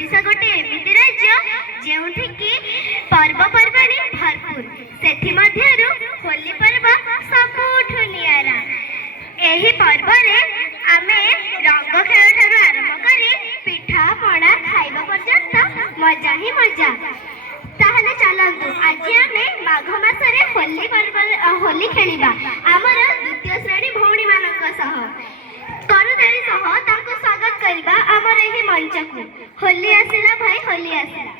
ओडिशा गोटे एमिति राज्य जेउठिकी पर्वपर्वाणी भरपूर सेथि मध्यरु होली पर्व सबुठु नियारा। एही पर्व रे आमे रंग खेल ठारू आरंभ करी पिठा पणा खाइबा पर्यंत मजा ही मजा। ताहले चलंतु आज आमे माघ मासरे होली पर्व होली खेलिबा आमर द्वितीय श्रेणी भौणी मानक सह करताली सह तांको स्वागत करिबा आमर एही मंच को। होली आसिला भाई होली आसिला।